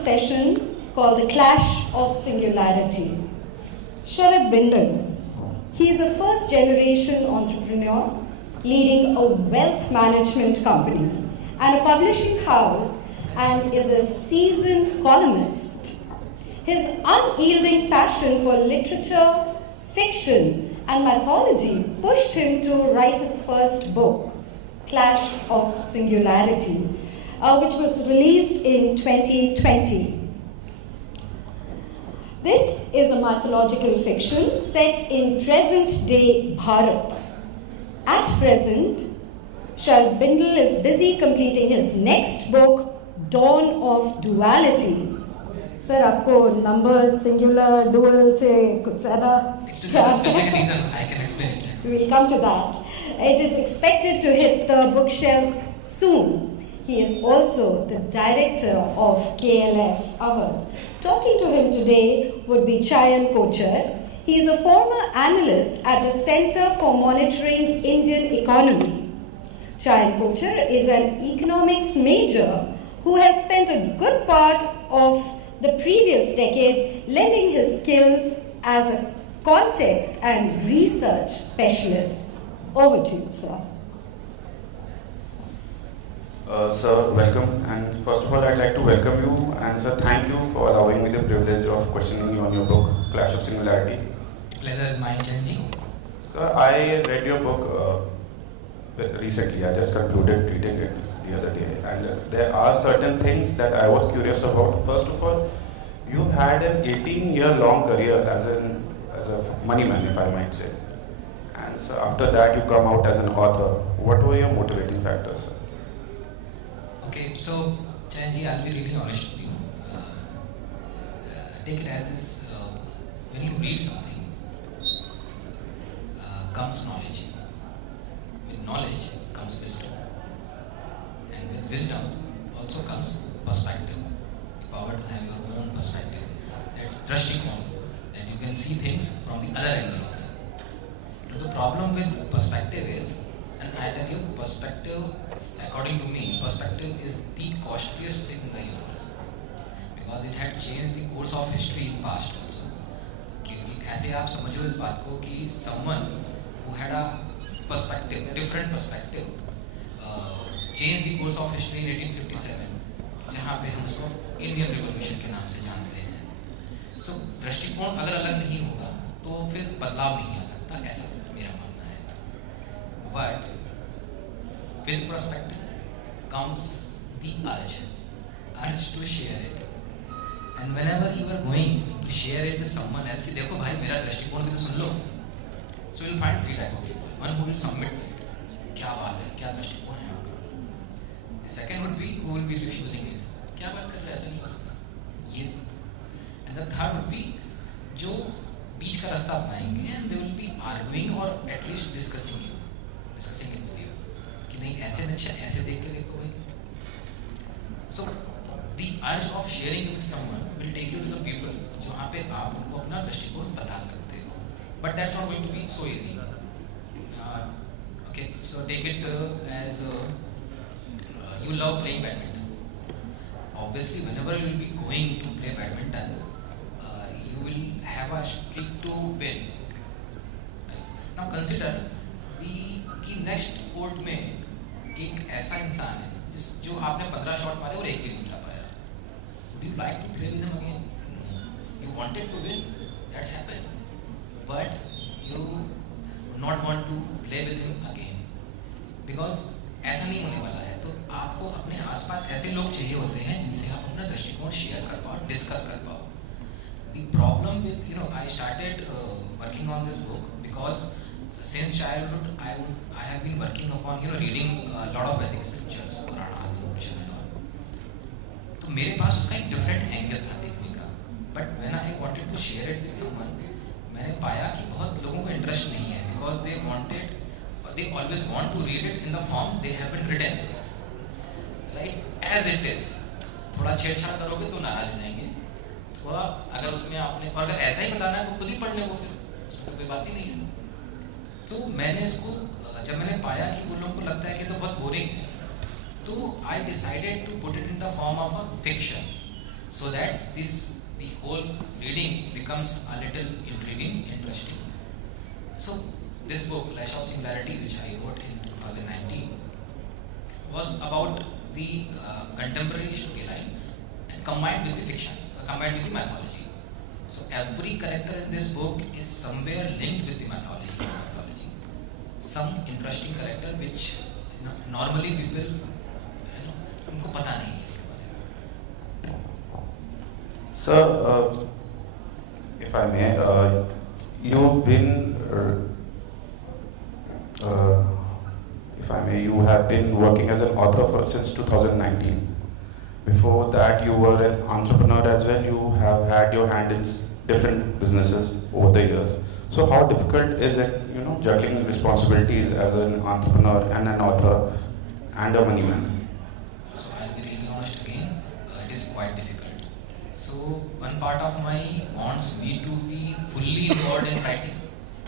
session called The Clash of Singularity. Sharad Bindal. He is a first-generation entrepreneur leading a wealth management company and a publishing house, and is a seasoned columnist. His unyielding passion for literature, fiction, and mythology pushed him to write his first book, Clash of Singularity, which was released in 2020. This is a mythological fiction set in present-day Bharat. At present, Sharad Bindal is busy completing his next book, Dawn of Duality. Sir, आपको numbers, singular, dual से कुछ ज़्यादा? There's a specific reason, I can explain it. We will come to that. It is expected to hit the bookshelves soon. He is also the director of KLF Awadh. Talking to him today would be Chayan Kochar. He is a former analyst at the Center for Monitoring Indian Economy. Chayan Kochar is an economics major who has spent a good part of the previous decade lending his skills as a context and research specialist. Over to you, sir. Sir, welcome. And first of all, I'd like to welcome you. And sir, thank you for allowing me the privilege of questioning you on your book, Clash of Singularity. Pleasure is mine, Chanji. Sir, I read your book recently. I just concluded reading it the other day. And there are certain things that I was curious about. First of all, you had an 18-year-long career as a money man, if I might say. And so after that, you come out as an author. What were your motivating factors, sir? Okay, so Chanji, I'll be really honest with you. Take it as this: when you read something, comes knowledge. With knowledge comes wisdom, and with wisdom also comes perspective. The power to have your own perspective, that drashtikon, that you can see things from the other angle also. The problem with perspective is, and I tell you, perspective, according to me, perspective is the costliest thing in the universe, because it had changed the course of history in past also. क्योंकि ऐसे आप समझो इस बात को कि someone who had a perspective, a different perspective, changed the course of history in 1857, जहाँ पे हम उसको Indian Revolution के नाम से जानते हैं. So दृष्टिकोण अगर अलग नहीं होगा तो फिर बदलाव नहीं आ सकता, ऐसा मेरा मानना है. But with perspective comes the urge to share it. And whenever you are going to share it with someone else, कि देखो भाई मेरा दृष्टिकोण भी तो सुन लो. So you will find three type of people. One who will submit, क्या बात है, क्या दृष्टिकोण है आपका. The second would be who will be refusing it. क्या बात कर रहे हैं, ऐसा नहीं हो सकता. ये. And the third would be जो बीच का रास्ता अपनाएंगे and they will be arguing or at least discussing it with you. कि नहीं ऐसे अच्छा ऐसे देख के देखो भाई. So the urge of sharing with someone will take you to the people जहाँ पे आप उनको अपना दृष्टिकोण बता सकते हो. But that's not going to be so easy. Okay, so take it as you love playing badminton. Obviously, whenever you will be going to play badminton, you will have a streak to win. Right? Now consider कि next court में एक ऐसा इंसान है जो आपने 15 shot मारे और एक भी नहीं उठा पाया. Would you like to play with him again? You wanted to win, that's happened, but you would not want to play with him again because ऐसा नहीं होने वाला है. तो आपको अपने आसपास ऐसे लोग चाहिए होते हैं जिनसे आप अपना दृष्टिकोण शेयर कर पाओ, डिस्कस कर पाओ. The problem with, I started working on this book because since childhood I have been working upon reading a lot of Vedic scriptures, Puranas, Upanishads and all. तो मेरे पास उसका एक different angle था देखने का. But when I wanted to share it with someone, मैंने पाया कि बहुत लोगों को interest नहीं है because they always want to read it in the form they have been written, right, as it is. थोड़ा छेड़छाड़ करोगे तो नाराज हो जाएंगे. थोड़ा अगर उसमें आपने अगर ऐसा ही बताना है तो खुद ही पढ़ने को, फिर उसमें कोई बात ही नहीं है. तो मैंने इसको जब मैंने पाया कि उन लोगों को लगता है कि तो बहुत बोरिंग है, तो I decided to put it in the form of a fiction. so that the whole reading becomes a little intriguing, interesting. So this book, Clash of Similarity, which I wrote in 2019, was about the contemporary storyline and combined with the fiction, combined with the mythology. So every character in this book is somewhere linked with the mythology. Some interesting character which normally people उनको पता नहीं है इसके बारे में. Sir, if I may, you've been, if I may, you have been working as an author since 2019. Before that, you were an entrepreneur as well. You have had your hand in different businesses over the years. So, how difficult is it, juggling responsibilities as an entrepreneur and an author and a money man? So, I'll be really honest again. It is quite difficult. So, one part of my wants me to be fully involved in writing,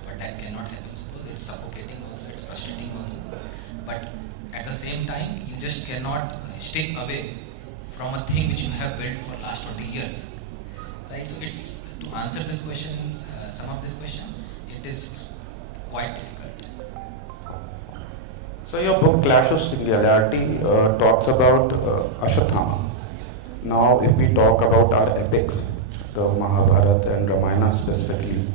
but that cannot happen. So, it's suffocating also, it's frustrating also. But at the same time, you just cannot stay away from a thing which you have built for last 20 years. Right? So, it's to answer this question, some of this question, it is quite difficult. So your book Clash of Singularity talks about Ashwatthama. Now if we talk about our epics, the Mahabharata and Ramayana specifically,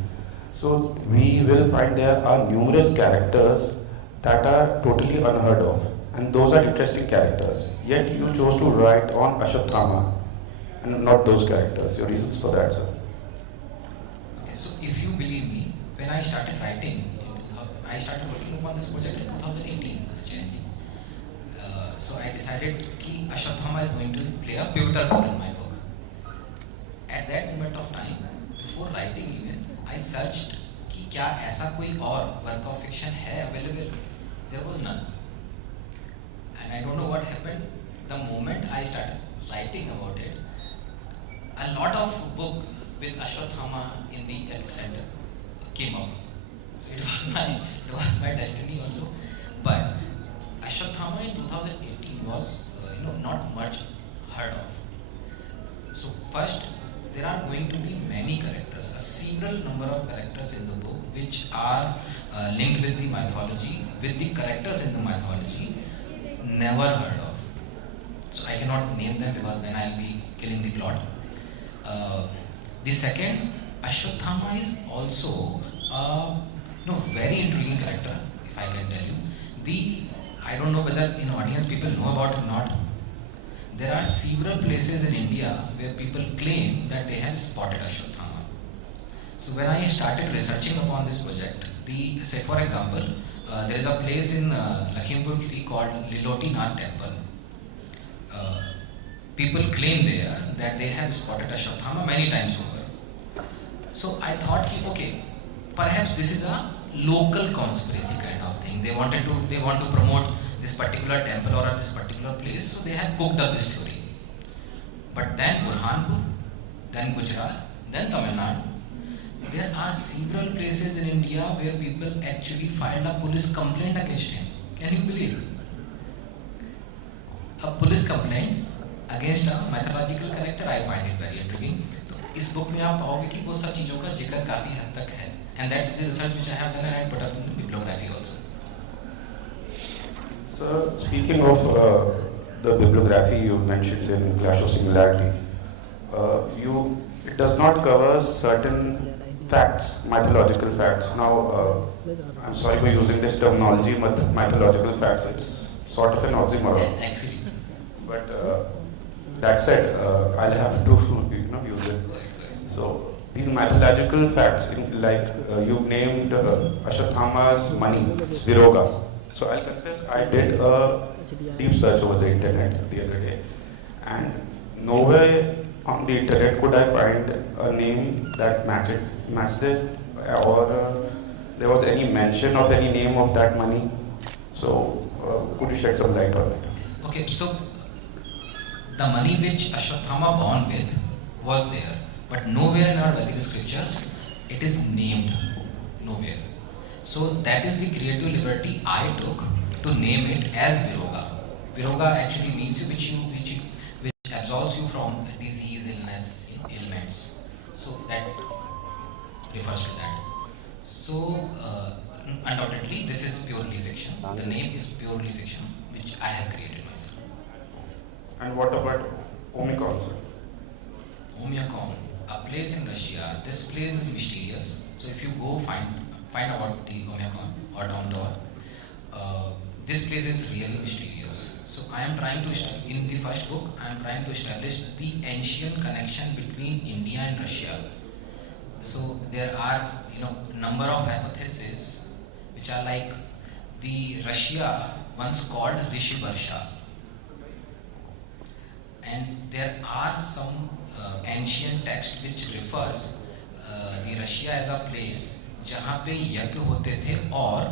so we will find there are numerous characters that are totally unheard of, and those are interesting characters. Yet you chose to write on Ashwatthama and not those characters. Your reasons for that, sir? Okay, so if you believe me, when I started writing, I started working upon this project in 2018. So I decided that Ashwatthama is going to play a pivotal role in my book. At that moment of time, before writing even, I searched कि क्या ऐसा कोई और work of fiction है available. There was none. And I don't know what happened. The moment I started writing about it, a lot of book with Ashwatthama in the epicenter came out. So it was my destiny also. But Ashwatthama in 2018 was not much heard of. So first, there are going to be many characters, a several number of characters in the book which are linked with the mythology, with the characters in the mythology never heard of. So I cannot name them because then I'll be killing the plot. The second, Ashwatthama is also a very intriguing character, if I can tell you. I don't know whether in audience people know about it or not. There are several places in India where people claim that they have spotted Ashwatthama. So when I started researching upon this project, say for example, there is a place in Lakhimpur Kheri called Liloti Nath Temple. People claim there that they have spotted Ashwatthama many times over. So I thought, okay, perhaps this is a local conspiracy kind of thing. They want to promote this particular temple or this particular place, so they have cooked up this story. But then Burhanpur, then Gujarat, then Tamil Nadu, there are several places in India where people actually filed a police complaint against him. Can you believe? A police complaint against a mythological character, I find it very intriguing. इस book में आप पाओगे कि वो सब चीज़ों का जिक्र काफ़ी हद तक है. And that's the research which I have done and I put up in the bibliography also. So, speaking of the bibliography you mentioned in Clash of Similarity, it does not cover certain facts, mythological facts. Now, I'm sorry for using this terminology, mythological facts. It's sort of an oxymoron. Actually. But that said, I'll have to use it. So, these mythological facts, like you named Ashwatthama's money, Sviroga. So I'll confess, I did a deep search over the internet the other day, and nowhere on the internet could I find a name that matched it, or there was any mention of any name of that money. So could you shed some light on it? Okay, so the money which Ashwatthama born with was there. But nowhere in our Vedic scriptures it is named, nowhere. So that is the creative liberty I took to name it as Viroga. Viroga actually means which absolves you from disease, So that refers to that. So undoubtedly, this is purely fiction. The name is purely fiction, which I have created myself. And what about Omicron, sir? Oymyakon, a place in Russia. This place is mysterious. So if you go find about the Oymyakon or Domdor, this place is really mysterious. So I am trying to in the first book, I am trying to establish the ancient connection between India and Russia. So there are number of hypotheses which are like the Russia once called Rishibarsha, and there are some ancient text which refers the Russia as a place जहाँ पे यज्ञ होते थे और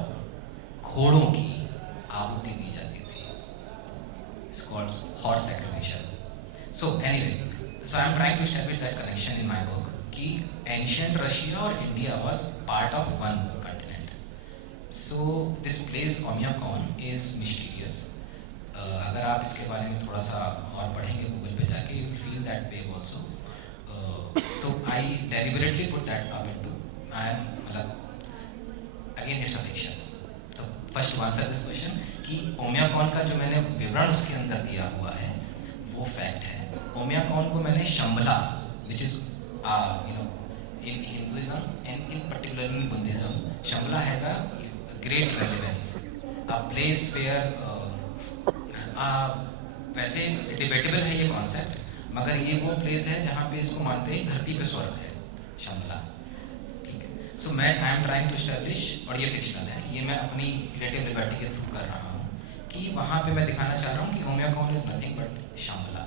घोड़ों की आहुति दी जाती थी. It's called horse sacrifice. So anyway, so I'm trying to establish that connection in my book कि ancient Russia और India was part of one continent. So this place Oymyakon is mysterious. अगर आप इसके बारे में थोड़ा सा और पढ़ेंगे गूगल पे जाके, you will feel that way also. तो I deliberately put that up into. Again it's a fiction. So first to answer this question कि ओम्याकॉन का जो मैंने विवरण उसके अंदर दिया हुआ है वो फैक्ट है. ओम्याकॉन को मैंने शंबला, which is in Hinduism and in particular in Buddhism, Shambhala has a great relevance. A place where वैसे डिबेटेबल है ये कॉन्सेप्ट, मगर ये वो प्लेस है जहाँ पे इसको मानते हैं धरती पे स्वर्ग है, शंबला. ठीक है. सो मैं I am trying to establish, और ये फिक्शनल है, ये मैं अपनी क्रिएटिव लिबर्टी के थ्रू कर रहा हूँ कि वहाँ पे मैं दिखाना चाह रहा हूँ कि Oymyakon is nothing but Shambhala.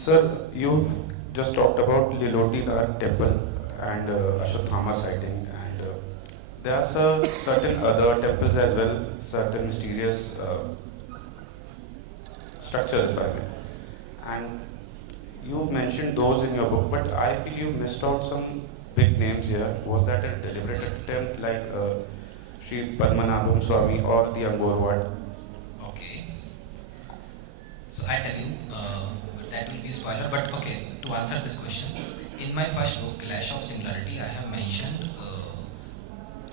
Sir, you just talked about Liloti temple and Ashwatthama sighting, and there are certain other temples as well, certain mysterious structures, if I may. And you mentioned those in your book, but I feel you missed out some big names here. Was that a deliberate attempt, like Sri Padmanabham Swami or the Angkor Wat? Okay. So I tell you, that will be spoiler, but okay, to answer this question, in my first book, Clash of Similarity, I have mentioned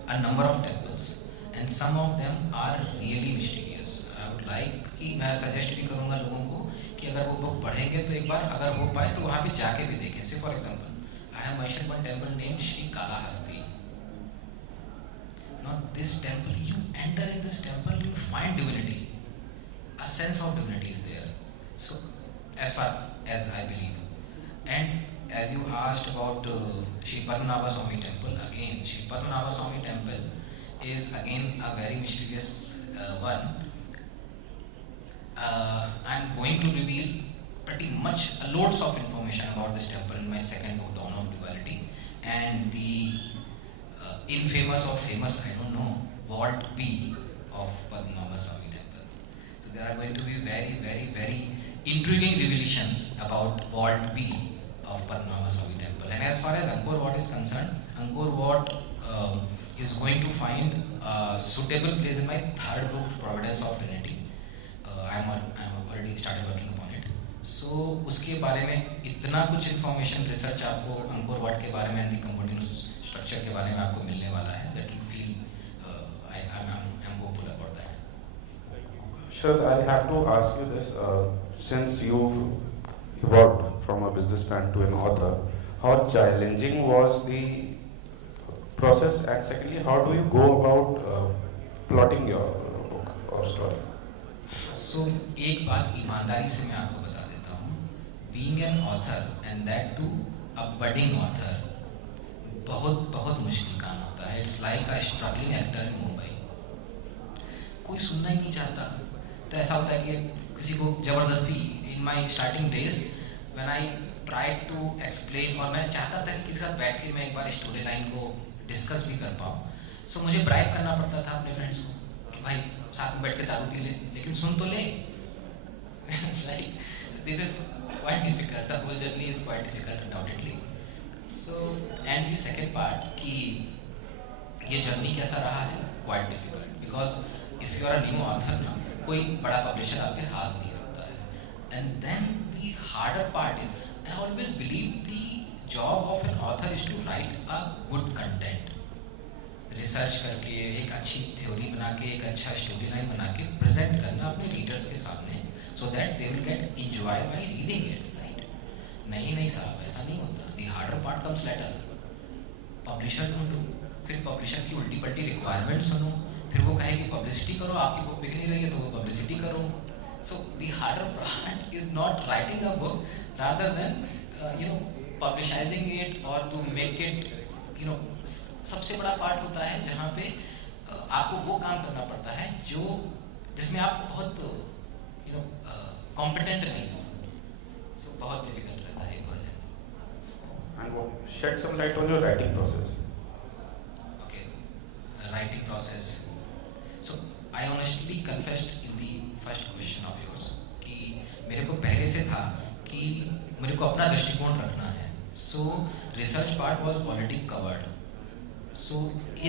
a number of temples, and some of them are really mysterious. I would like कि मैं suggest भी करूँगा लोगों को कि अगर वो book पढ़ेंगे तो एक बार अगर हो पाए तो वहाँ पे जाके भी देखें. से for example, I have mentioned one temple named Sri Kalahasti. Now this temple, you enter in this temple, you find divinity. A sense of divinity is there. So as far as I believe. And as you asked about Sri Padmanabha Swami temple, again Sri Padmanabha Swami temple is again a very mysterious one. I am going to reveal pretty much loads of information about this temple in my second book, Dawn of Duality, and the infamous or famous, I don't know, Vault B of Padmanabha Swami temple. So there are going to be very, very, very intriguing revelations about Vault B of Padmanabha Swami temple. And as far as Angkor Wat is concerned, Angkor Wat is going to find a suitable place in my third book, Providence of Trinity. I am already started working on it. So उसके बारे में इतना कुछ information research आपको Angkor Wat के बारे में and the component structure के बारे में आपको मिलने वाला है, that you feel I am hopeful about that. Sir, I have to ask you this. Since you've evolved from a businessman to an author, how challenging was the process, and secondly, how do you go about plotting your book or story? So एक बात ईमानदारी से मैं आपको बता देता हूँ, being an author and that too a budding author बहुत बहुत मुश्किल काम होता है. It's like a struggling actor in Mumbai. कोई सुनना ही नहीं चाहता, तो ऐसा होता है कि किसी को जबरदस्ती. In my starting days when I tried to explain, और मैं चाहता था कि किसी साथ बैठ के मैं एक बार स्टोरी लाइन को डिस्कस भी कर पाऊँ, so मुझे ब्राइब करना पड़ता था अपने फ्रेंड्स को कि भाई साथ में बैठ के दारू पी ले, लेकिन सुन तो ले. Right? So this is quite difficult. The whole journey is quite difficult, undoubtedly. So and the second part कि ये जर्नी कैसा रहा है, quite difficult, because if you are a new author ना, कोई बड़ा पब्लिशर आपके हाथ नहीं होता है. And then the harder part is I always believe the job of an author is to write a good content. Research करके एक अच्छी थ्योरी बना के एक अच्छा स्टोरी लाइन बना के प्रेजेंट करना अपने रीडर्स के सामने, so that they will get enjoy by reading it, right? नहीं साहब, ऐसा नहीं होता. The harder part comes later. Publisher ढूंढो, फिर पब्लिशर की उल्टी पट्टी रिक्वायरमेंट सुनो, फिर वो कहे कि पब्लिसिटी करो, आपकी बुक बिक नहीं रही है तो वो पब्लिसिटी करो. So the harder part is not writing a book rather than publicising it और टू मेक इट सबसे बड़ा पार्ट होता है जहाँ पे आपको वो काम करना पड़ता है जिसमें आप बहुत कॉम्पिटेंट नहीं हो. सो बहुत डिफिकल्ट रहता है version. And shed some light on your writing process. Okay, writing process. So I honestly confessed in the first question of yours कि मेरे को पहले से था कि मेरे को अपना दृष्टिकोण रखना है. So research part was already covered. So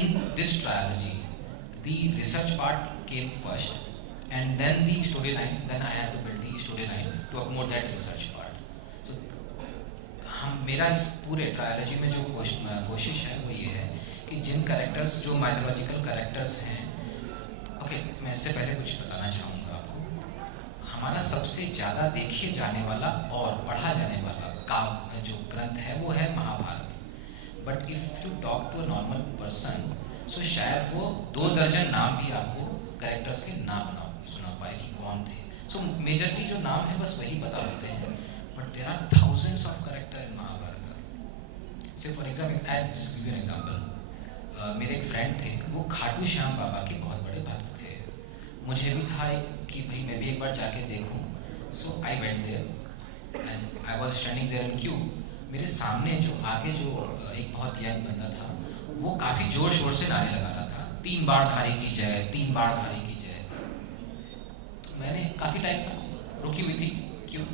in this trilogy, the research part came first, and then the storyline. Then I had to build the storyline to accommodate that research part. So मेरा इस पूरे trilogy में जो कोशिश है वो ये है कि जिन कैरेक्टर्स जो माइथोलॉजिकल कैरेक्टर्स हैं, ओके, मैं इससे पहले कुछ बताना चाहूँगा आपको. हमारा सबसे ज़्यादा देखे जाने वाला और पढ़ा जाने वाला काव्य जो ग्रंथ है वो है Mahabharat. But if you talk to a normal person, so शायद वो 2 दर्जन नाम भी आपको कैरेक्टर्स के नाम सुना पाए कि कौन थे. सो मेजरली जो नाम है बस वही पता होते हैं, but there are thousands of character in Mahabharat. Say for example, I just give you an example. मेरे एक फ्रेंड थे, वो खाटू श्याम बाबा के बहुत बड़े भक्त थे. मुझे भी था कि भाई मैं भी एक बार जाके देखूं. So I went there and I was standing there in queue. मेरे सामने जो आगे जो एक बहुत यंग बंदा था, वो काफ़ी जोर शोर से नारे लगा रहा था, 3 बाणधारी की जय, 3 बाणधारी की जय. तो मैंने काफ़ी टाइम तक रुकी हुई थी, क्यों?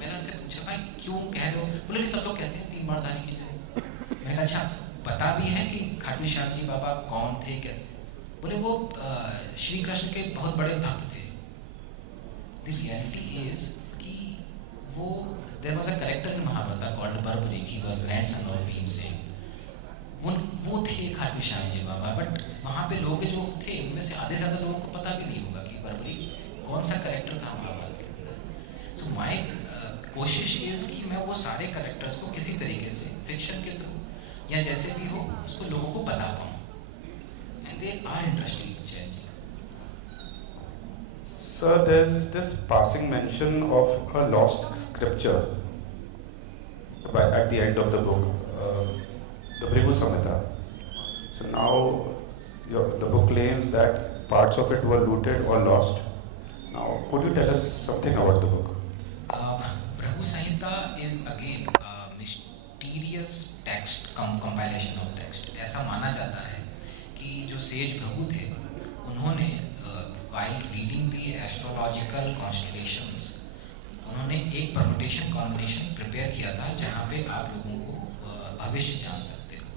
मैंने उनसे पूछा, भाई क्यों कह रहे हो? बोले नहीं, सब लोग कहते हैं 3 बाणधारी की जय. मैंने कहा अच्छा, पता भी है कि खाटू श्याम जी बाबा कौन थे? क्या? बोले वो श्री कृष्ण के बहुत बड़े भक्त थे. द रियलिटी इज कि वो there was a character in Mahabharata called Barbari. He was grandson of Bhimsen. वो थे खाटू श्याम जी बाबा. बट वहाँ पे लोग जो थे उनमें से आधे से ज़्यादा लोगों को पता भी नहीं होगा कि बर्बरी कौन सा कैरेक्टर था महाभारत के अंदर. सो माय कोशिश इज़ कि मैं वो सारे कैरेक्टर्स को किसी तरीके से फिक्शन के थ्रू या जैसे भी हो उसको लोगों को बता पाऊँ, and they are interesting. Sir, there is this passing mention of a lost scripture at the end of the book, the Bhrigu Samhita. So now the book claims that parts of it were looted or lost. Now, could you tell us something about the book? Bhrigu Samhita is again a mysterious text, compilation of text. ऐसा माना जाता है कि जो says Bhrigu थे उन्होंने while reading the astrological constellations, उन्होंने एक permutation combination prepare किया था जहाँ पे आप लोगों को भविष्य जान सकते हो.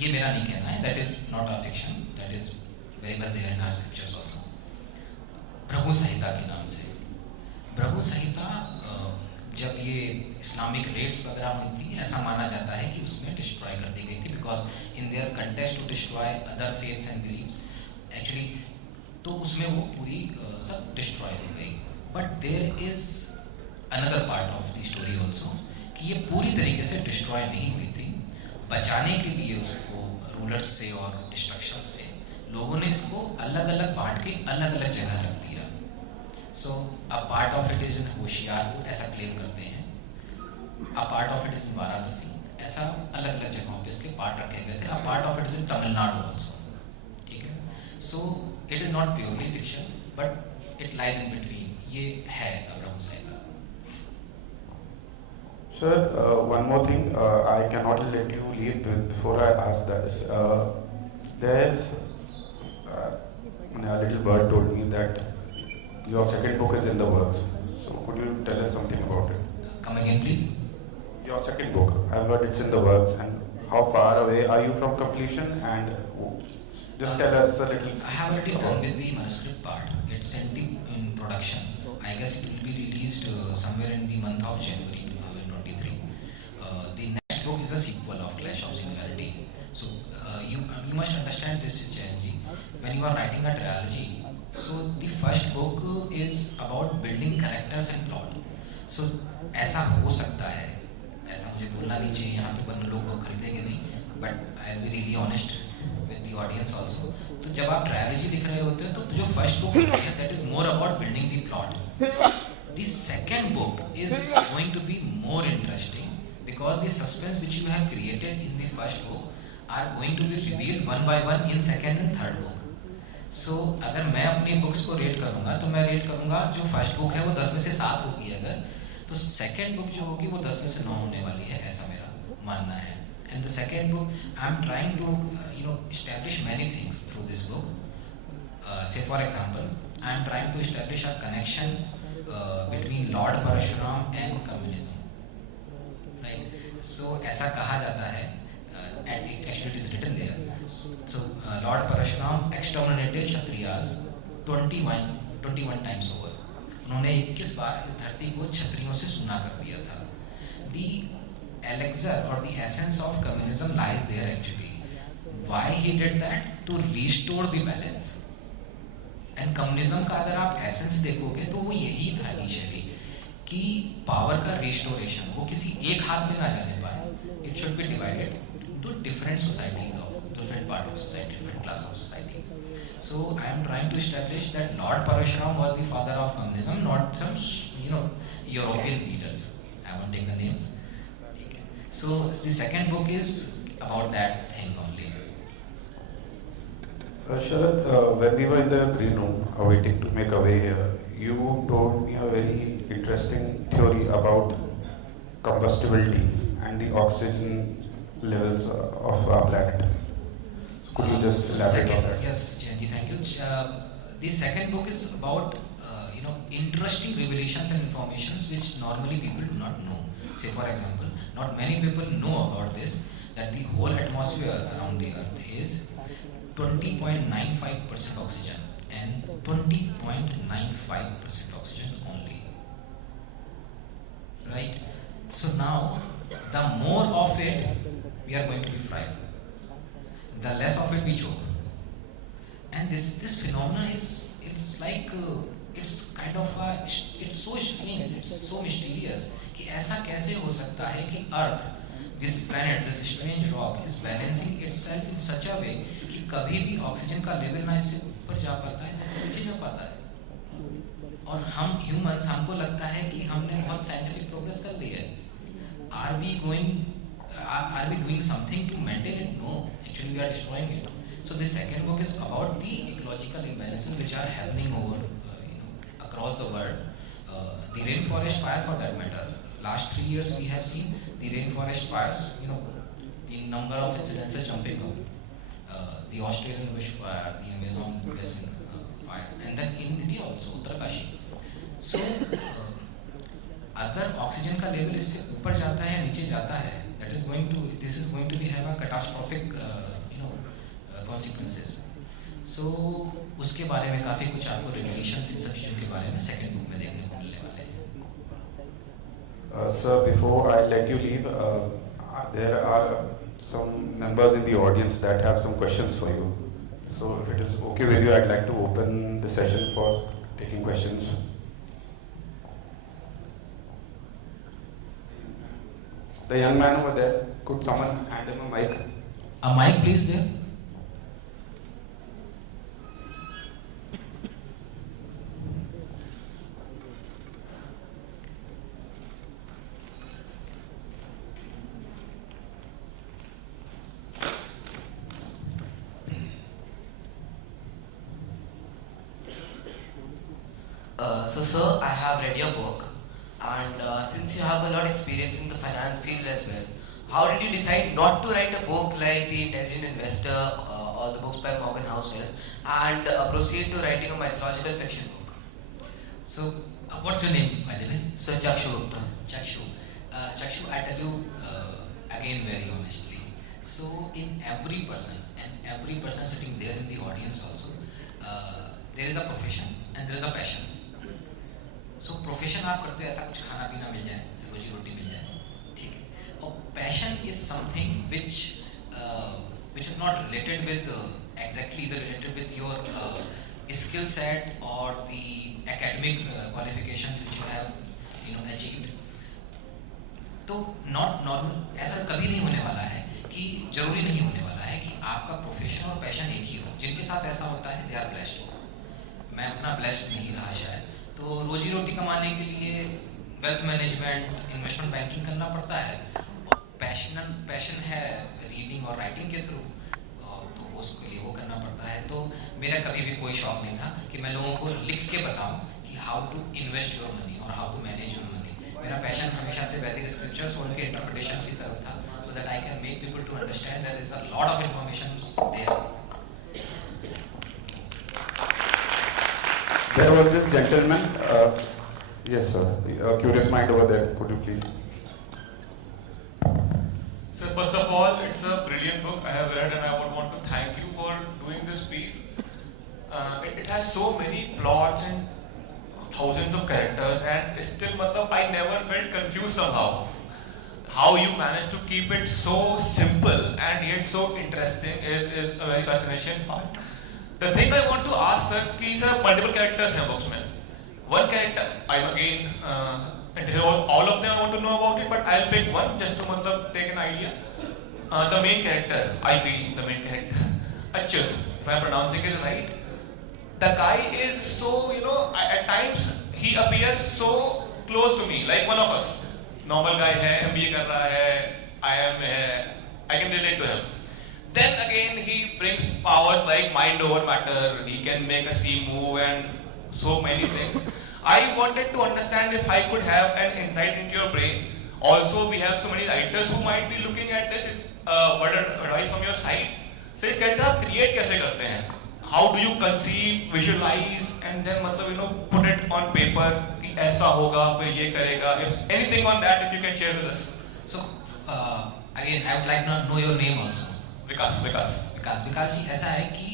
ये मेरा नहीं कहना है, that is not a fiction, that is very well there in our scriptures also. Bhrigu संहिता के नाम से. भृगु संहिता जब ये इस्लामिक रेड्स वगैरह हुई थी, ऐसा माना जाता है कि उसमें डिस्ट्रॉय कर दी गई थी, because in their contest to destroy other faiths and beliefs, actually तो उसमें वो पूरी सब डिस्ट्रॉय हो गई. But there is another part of the story also कि ये पूरी तरीके से डिस्ट्रॉय नहीं हुई थी. बचाने के लिए उसको रूलर्स से और डिस्ट्रक्शन से लोगों ने इसको अलग अलग बांट के अलग अलग जगह रख दिया. So a part of it is in Hoshiarpur, ऐसा क्लेम करते हैं. A part of it is in Varanasi, ऐसा अलग अलग जगहों पे इसके पार्ट रखे गए थे. अ part of it is in Tamil Nadu also. ठीक है. सो it is not purely fiction, but it lies in between. ये है ऐसा भृगु संहिता. Sir, one more thing, I cannot let you leave before I ask this. There's a little bird told me that your second book is in the works. So could you tell us something about it? Come again, please. Your second book, I've heard it's in the works, and how far away are you from completion? And just tell us a little. I have already done with the manuscript part. It's in production. I guess it will be released somewhere in the month of January 2020. understand this, Charanji. When you are writing a trilogy, so the first book is about building characters and plot. So ऐसा हो सकता है, ऐसा मुझे बोलना नहीं चाहिए यहाँ पे, पर लोग वो खरीदेंगे नहीं. But I will be really honest with the audience also. तो जब आप ट्रायलॉजी लिख रहे होते हो तो जो फर्स्ट बुक होती है that is more about building the plot. The second book is going to be more interesting because the suspense which you have created in the first book are going to be revealed one by one in second and third book. So अगर मैं अपनी books को rate करूँगा तो मैं rate करूँगा जो first book है वो 10 में से 7 होगी, अगर तो सेकेंड बुक जो होगी वो 10 में से 9 होने वाली है, ऐसा मेरा मानना है. And the second book, I am trying to establish many things through this book. Say for example, I am trying to establish a connection between Lord Parashuram and communism. Right? So ऐसा कहा जाता है, and actually it is written there. So Lord Parashuram exterminated Kshatriyas 21 times over. उन्होंने 21 बार इस धरती को क्षत्रियों से सुना कर दिया था. The elixir or the essence of communism lies there actually. Why he did that? To restore the balance. And communism का अगर आप essence देखोगे तो वो यही था initially कि power का restoration, वो किसी एक हाथ में ना जाने पाए. It should be divided into different societies or different part of society, different class of societies. So I am trying to establish that Lord Parashuram was the father of communism, not some European leaders. I won't take the names. So the second book is about that thing only. Sharad, when we were in the green room waiting to make our way here, you told me a very interesting theory about combustibility and the oxygen levels of our planet. Could you just elaborate on that? Yes, Janji, thank you. The second book is about interesting revelations and informations which normally people do not know. Say for example, not many people know about this, that the whole atmosphere around the earth is 20.95% oxygen and 20.95% oxygen only. Right? So now, the more of it, we are going to be fried. The less of it we choke. And this phenomena it's like it's kind of it's so strange, it's so mysterious कि ऐसा कैसे हो सकता है कि अर्थ, this planet, this strange rock is balancing itself in such a way कि कभी भी ऑक्सीजन का लेवल ना इससे ऊपर जा पाता है ना इससे नीचे जा पाता है. और हम ह्यूमंस, हमको लगता है कि हमने बहुत साइंटिफिक प्रोग्रेस कर ली है. Are we doing something to maintain it? No, actually we are destroying it. So the second book is about the ecological imbalances which are happening over across the world. The rainforest fire, for that matter, last 3 years we have seen the rainforest fires, the number of incidents are jumping up. The Australian bushfire, the Amazon basin fire, and then in India also, Uttarkashi. So अगर oxygen का level इससे ऊपर जाता है नीचे जाता है, this is going to have a catastrophic consequences. So उसके बारे में काफी कुछ आपको revelations इन सब चीजों के बारे में सेकंड बुक में देखने को मिलने वाले हैं. Sir, before I let you leave, there are some members in the audience that have some questions for you. So if it is okay with you, I'd like to open the session for taking questions. The young man over there, could someone hand him a mic? A mic please there. So sir, I have read your book, and since you have a lot of experience in the finance field as well, how did you decide not to write a book like The Intelligent Investor or the books by Morgan Housel and proceed to writing a mythological fiction book? So what's your name, by the way? Sir, Chakshu Gupta. Chakshu. Chakshu, I tell you again very honestly. So in every person, and every person sitting there in the audience also, there is a profession and there is a passion. So profession आप करते हो ऐसा कुछ खाना पीना मिल जाए, रोजी रोटी मिल जाए, ठीक है. और passion is something which is not related with definitely either related with your skill set or the academic qualifications which you have achieved. तो नॉट नॉर्मल ऐसा कभी नहीं होने वाला है कि जरूरी नहीं होने वाला है कि आपका प्रोफेशन और पैशन एक ही हो. जिनके साथ ऐसा होता है दे आर ब्लेस्ड. मैं उतना ब्लेस्ड नहीं रहा शायद. तो रोजी रोटी कमाने के लिए वेल्थ मैनेजमेंट इन्वेस्टमेंट बैंकिंग करना पड़ता है. पैशन है रीडिंग और राइटिंग के थ्रू, तो उसके लिए वो करना पड़ता है. तो मेरा कभी भी कोई शौक नहीं था कि मैं लोगों को लिख के बताऊं कि how to invest your money और how to manage your money. मेरा पैशन हमेशा से वैदिक स्क्रिप्चर्स और उनके इंटरप्रिटेशंस की तरफ था, so that I can make people to understand there is a lot of information there. There was this gentleman, yes sir, a curious mind over there, could you please? So first of all, it's a brilliant book I have read and I would want to thank you for doing this piece. It has so many plots and thousands of characters and still I never felt confused somehow. How you managed to keep it so simple and yet so interesting is a very fascinating part. The thing I want to ask sir, these are multiple characters in books mein. One character, I'm again, all of them I want to know about it, but I'll pick one just to take an idea. The main character, I feel the main character, Achyut, if I'm pronouncing it right. The guy is so, at times he appears so close to me, like one of us. Normal guy hai, MBA kar raha hai, IIM hai, I can relate to him. Then again he brings powers like mind over matter, he can make a sea move and so many things. I wanted to understand if I could have an insight into your brain. Also we have so many writers who might be looking at this, what advice from your side. Say character create kaise karte hain? How do you conceive, visualize and then put it on paper कि ऐसा होगा फिर ये करेगा. If anything on that, if you can share with us. So again I would like to know your name also. Vikas. Vikas जी ऐसा है कि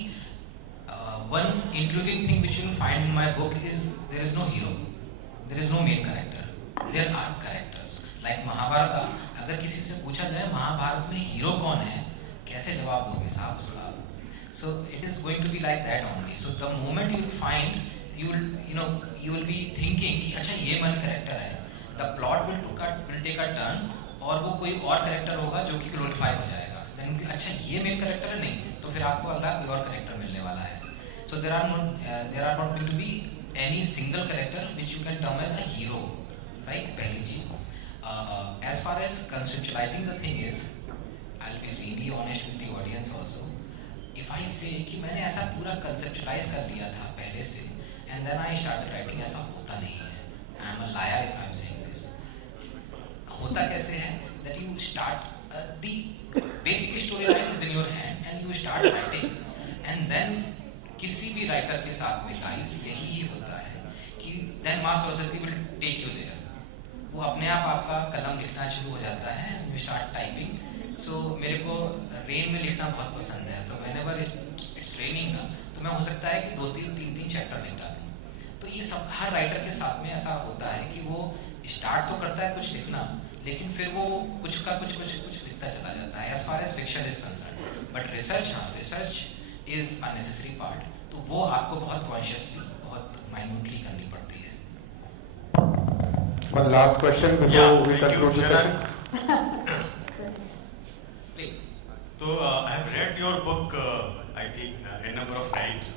one intriguing thing which you will find in my book is there is no hero, there is no main character, there are characters. Like Mahabharat, अगर किसी से पूछा जाए महाभारत में hero कौन है, कैसे जवाब दोगे साहब उसका? So it is going to be like that only. So the moment you will find, you will be thinking कि अच्छा ये main character है. The plot will take a turn और वो कोई और character होगा जो कि glorify हो जाएगा. Then अच्छा ये main character है नहीं, तो फिर आपको अगला कोई और character मिलने वाला है. So there are not going to be any single character which you can term as a hero, right? पहली चीज. As far as conceptualizing the thing is, I'll be really honest with the audience also. If I say कि मैंने ऐसा पूरा conceptualize कर लिया था पहले से, and then I started writing, ऐसा होता नहीं है. I am a liar if I am saying this. होता कैसे है? That you start the basic storyline is in your hand and you start writing, and then किसी भी writer के साथ में guys यही होता है कि then माँ Saraswati will take you there. वो अपने आप आपका कलम लिखना शुरू हो जाता है and you start typing. So मेरे को रेन में लिखना बहुत पसंद है. तो whenever it's raining ना, तो मैं हो सकता है कि 2-3 चैप्टर लिख डालूं. तो ये सब हर राइटर के साथ में ऐसा होता है कि वो स्टार्ट तो करता है कुछ लिखना, लेकिन फिर वो कुछ लिखता चला जाता है. As far as fiction is concerned, but research is a necessary part. तो वो आपको बहुत consciously, बहुत minutely करनी पड़ती है. One last question before we conclude the session. Please. So I have read your book, I think, a number of times,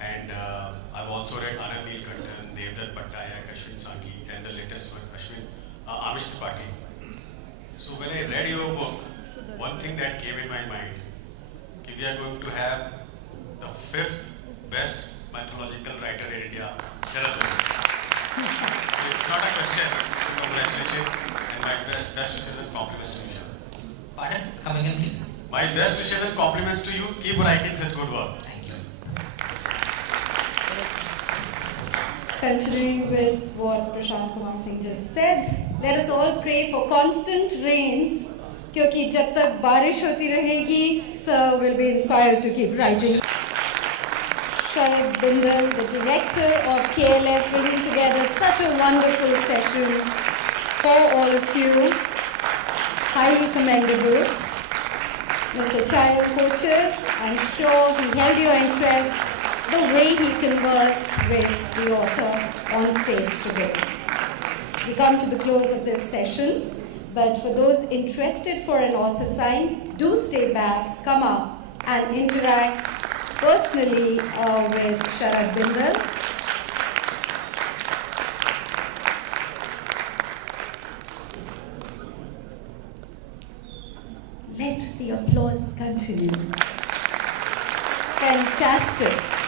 and I've also read Anand Neelkantan, Devdutt Pattanayak, Ashwin Sanghi, and the latest one, Amish Tripathi. So when I read your book, one thing that came in my mind, we are going to have the 5th best mythological writer in India, Sharad Mehta. So it's not a question, it's a congratulations, and my best wishes and compliments to you. Pardon? Come again, please. My best wishes and compliments to you. Keep writing such good work. Thank you. Continuing with what Prashant Kumar Singh just said, let us all pray for constant rains, क्योंकि जब तक बारिश होती रहेगी, sir will be inspired to keep writing. Sharad Bindal, the director of KLF, bringing together such a wonderful session for all of you. Highly commendable. Mr. Chayan Kochar. I'm sure he held your interest the way he conversed with the author on stage today. We come to the close of this session, but for those interested for an author sign, do stay back, come up and interact personally with Sharad Bindal. Let the applause continue. Fantastic.